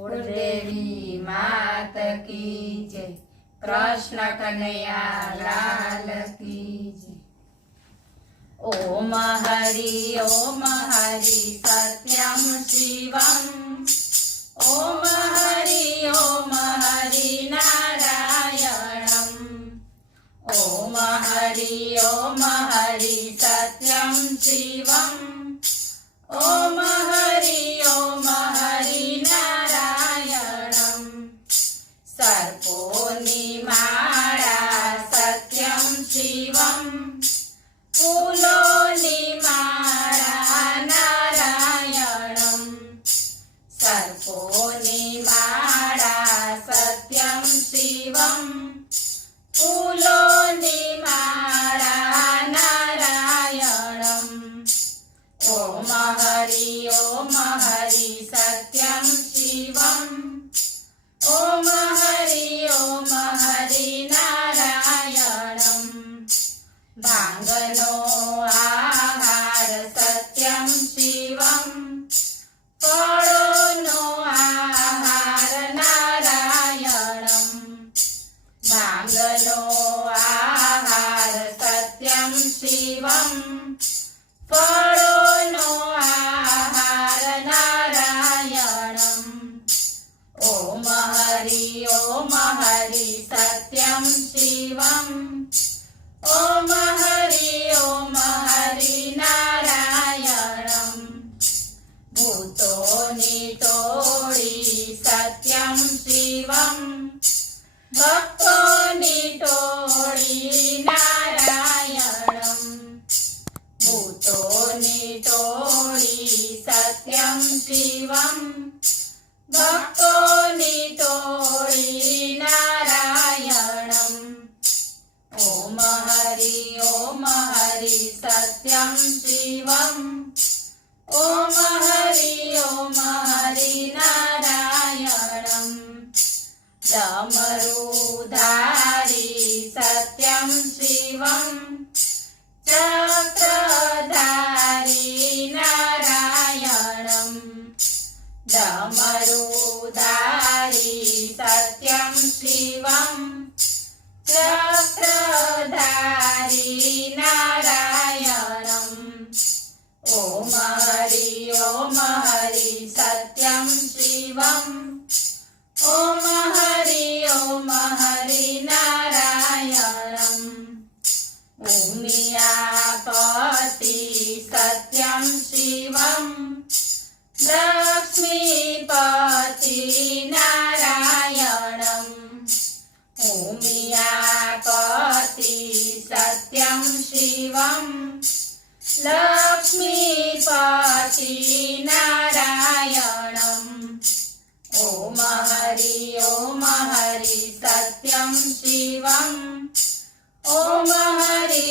कुलदेवी मात की जय। कृष्ण कन्हैया लाल की जय। ओम हरि सत्यं शिवम्। ओम हरि नारायणम्। ओम हरि सत्यं शिवम्। ओम हरि नारायणम्। सर्पोनि माळा सत्यं शिवम्। फूलोनि माळा नारायणम्। सर्पोनि माळा सत्यं शिवम्। फूलोनि माळा नारायणम्। ओम हरि सत्यं शिवम्। ओम हरि नारायणम्। भांगनो आहार सत्यं शिवम्। फळोनो आहार नारायणम्। भांगनो आहार सत्यं शिवम्। फळोनो आहार नारायणम्। ओम हरि सत्यं शिवम्। ओम हरि नारायणम्। भूतोनि तोळी सत्यं शिवम्। भक्तोनि तोळी नारायणम्। भूतोनि तोळी सत्यं शिवम्। भक्तोनि तोळी नारायणम्। ओम हरि सत्यं शिवम्। ओम हरि नारायणम्। डमरुधारी सत्यं शिवम्। चक्रधारी नारायणम्। डमरुधारी सत्यं शिवम्। चक्रधारी नारायणम्। ओम हरि सत्यं शिवम्। ओम हरि नारायणम्। उमियापति सत्यं शिवम्। लक्ष्मीपति नारायणम्। उमियापति सत्यं शिवम्। लक्ष्मीपति नारायणम्। ओम हरि सत्यं शिवम्। ओम हरि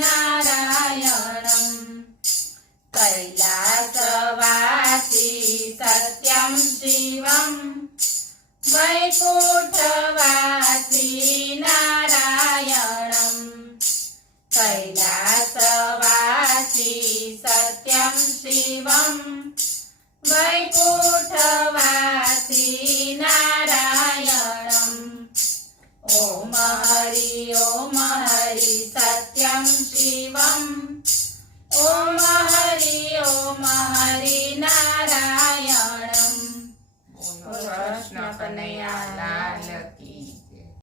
नारायणम्। कैलासवासी सत्यं शिवम्। वैकुंठवासी नारायणम्। कैलासवासी सत्यं शिवम्। वैकुंठवासी नारायणम्। ओम हरि सत्यं शिवम्। ओम हरि नारायणम्। कृष्ण कन्हैया लाल की